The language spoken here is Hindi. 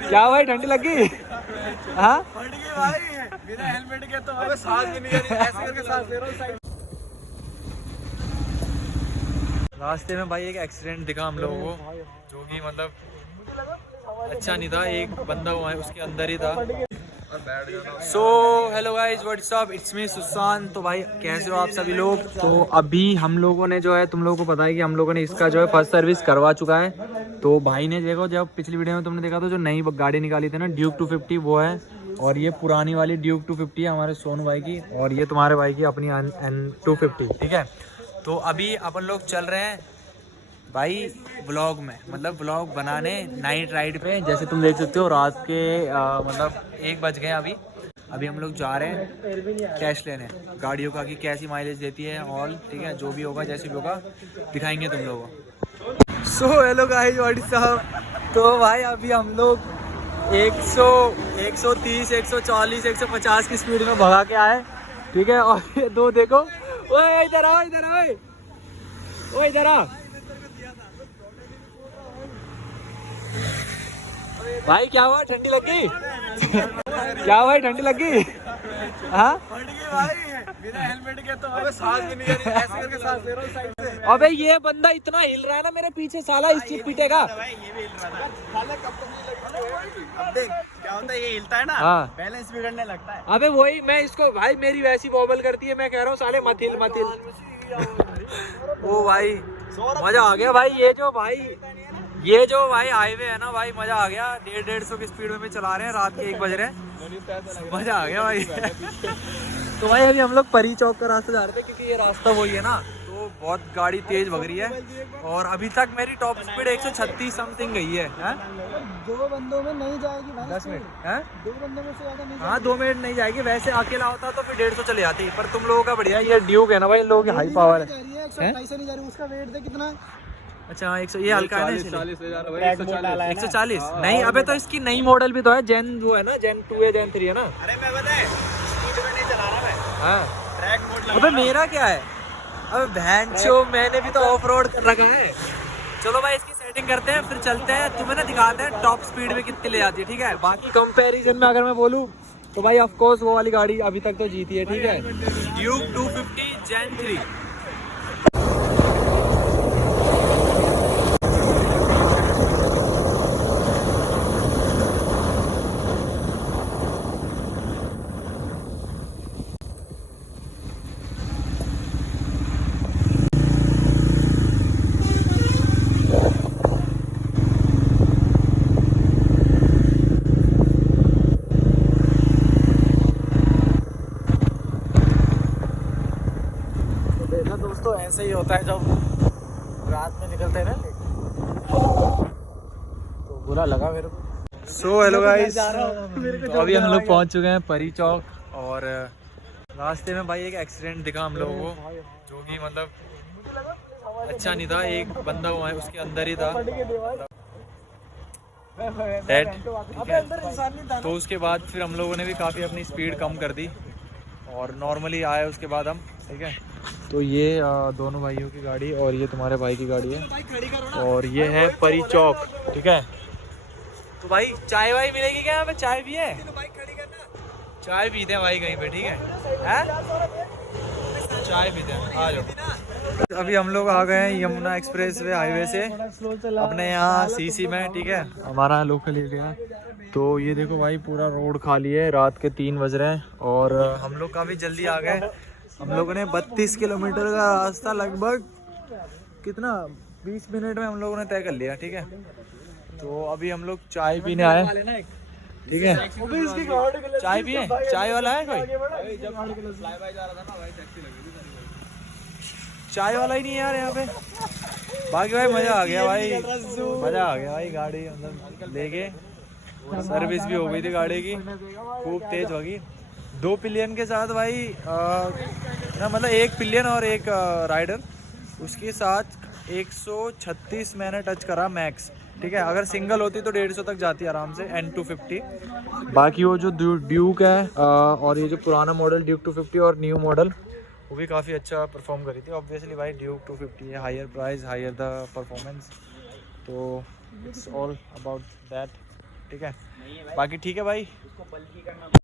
क्या भाई ठंडी लग गई? हाँ भाई बिना हेलमेट के तो हमें सांस भी नहीं आ रही, ऐसे करके सांस ले रहा हूँ साइड। रास्ते में भाई एक एक्सीडेंट दिखा हम लोगों को, जो कि मतलब अच्छा नहीं था। एक बंदा हुआ है उसके अंदर ही था। So hello guys, what's up, it's me Sushant. तो भाई कैसे हो आप सभी लोग? तो अभी हम लोगों ने जो है, तुम लोगों को पता है कि हम लोगों ने इसका जो है फर्स्ट सर्विस करवा चुका है। तो भाई ने देखो, जब पिछली वीडियो में तुमने देखा तो जो नई गाड़ी निकाली थी ना ड्यूक 250, वो है। और ये पुरानी वाली ड्यूक 250 है हमारे सोनू भाई की, और ये तुम्हारे भाई की अपनी N250, ठीक है। तो अभी अपन लोग चल रहे हैं भाई व्लॉग में, मतलब व्लॉग बनाने नाइट राइड पे। जैसे तुम देख सकते हो रात के मतलब 1 बज गए अभी। हम लोग जा रहे हैं कैश लेने गाड़ियों का, कि कैसी माइलेज देती है ऑल, ठीक है। जो भी होगा जैसे भी होगा दिखाएंगे तुम लोगों को। So hello guys, what's up. तो भाई अभी हम लोग 130, 140, 150 की स्पीड में भगा के आए, ठीक है। और ये दो देखो, ओए इधर आओ, इधर आओ, ओए इधर आ भाई। क्या हुआ, ठंडी लग गई? क्या भाई ठंडी लग गई? हाँ भाई बिना हेलमेट के तो हमें सांस भी नहीं आ रही, ऐसे करके सांस ले रहा हूँ साइड से। अबे ये बंदा इतना हिल रहा है ना मेरे पीछे, साला इस चीज पीटेगा। ये भी हिल रहा था। अब देख क्या होता है, ये हिलता है ना, हाँ। बैलेंस बिगड़ने लगता है। अबे वही मैं इसको, भाई मेरी वैसी बॉबल करती है, मैं कह रहा हूँ साले मत हिल मत हिल। ओ भाई मजा आ गया भाई। ये जो भाई हाईवे है ना भाई, मजा आ गया। 150 की स्पीड में भी चला रहे हैं, रात के 1 बज रहे हैं, मजा आ गया भाई। तो भाई अभी हम लोग परी चौक का रास्ता जा रहे थे, क्योंकि ये रास्ता वही है ना, तो बहुत गाड़ी तेज भग रही है। और अभी तक मेरी टॉप स्पीड 136 समथिंग गई है। 2 बंदों में नहीं जाएगी भाई, 10 मिनट है। 2 बंदों में से ज्यादा नहीं। हाँ 2 मिनट नहीं जाएगी। वैसे अकेला होता तो फिर 150 चले जाती, पर तुम लोगों का बढ़िया। ये ड्यूक है ना भाई, इन लोगों की हाई पावर है। 128 से नहीं जा रही, उसका वेट दे कितना। अच्छा 100, ये हल्का है ना, 140 नहीं। हाँ, अबे तो इसकी नई मॉडल भी तो है, जेन वो है ना, जेन 2 है, जेन 3 है ना। अरे मैं पता है स्पीड में नहीं चला रहा मैं, हाँ ट्रैक मोड लगा। अबे मेरा क्या है, अबे बहन चो, मैंने भी तो ऑफ रोड कर रखा है। चलो भाई इसकी सेटिंग करते हैं, फिर चलते हैं, तुम्हें ना दिखाते हैं टॉप स्पीड में कितनी ले जाती है, ठीक है। बाकी कंपैरिजन में अगर मैं बोलूँ तो भाई ऑफ कोर्स वो वाली गाड़ी अभी तक तो जीती है, ठीक है। ड्यूक 250 जेन 3। दोस्तों ऐसे ही होता है जब रात में निकलते हैं ना, तो बुरा लगा मेरे को। सो हेलो गाइस, अभी हम लोग पहुंच चुके हैं परी चौक। और रास्ते में भाई एक एक्सीडेंट दिखा हम लोगों को, जो कि मतलब अच्छा नहीं था। एक बंदा हुआ है उसके अंदर ही था डेड, ठीक है। तो उसके बाद फिर हम लोगों ने भी काफ़ी अपनी स्पीड कम कर दी और नॉर्मली आए उसके बाद हम, ठीक है। तो ये दोनों भाइयों की गाड़ी और ये तुम्हारे भाई की गाड़ी है, और ये है परी चौक, ठीक है। तो भाई चाय वाय मिलेगी क्या यहाँ पे? चाय भी है, चाय पीते हैं भाई कहीं पे, ठीक है। चाय पीते हैं, आ जाओ। अभी हम लोग आ गए हैं यमुना एक्सप्रेस वे हाईवे से अपने यहाँ सीसी में, ठीक है, हमारा लोकल एरिया। तो ये देखो भाई पूरा रोड खाली है, रात के 3 बज रहे हैं और हम लोग काफ़ी जल्दी आ गए। हम लोगों ने 32 किलोमीटर का रास्ता लगभग कितना 20 मिनट में हम लोगों ने तय कर लिया, ठीक है। तो अभी हम लोग चाय पीने आए, ठीक है। चाय पिए, चाय वाला है कोई? चाय वाला ही नहीं है यार यहाँ पे। बाकी भाई मज़ा आ गया भाई, मज़ा आ गया भाई। गाड़ी मतलब लेके सर्विस भी हो गई थी गाड़ी की, खूब तेज होगी। 2 पिलियन के साथ भाई ना, मतलब 1 पिलियन और 1 राइडर, उसके साथ 136 मैंने टच करा मैक्स, ठीक है। अगर सिंगल होती तो 150 तक जाती आराम से N250। बाकी वो जो ड्यूक है और ये जो पुराना मॉडल ड्यूक 250 और न्यू मॉडल, वो भी काफ़ी अच्छा परफॉर्म करी थी। ऑब्वियसली भाई ड्यूक 250 है, higher price higher the performance, तो इट्स ऑल अबाउट दैट, ठीक है, बाकी ठीक है भाई।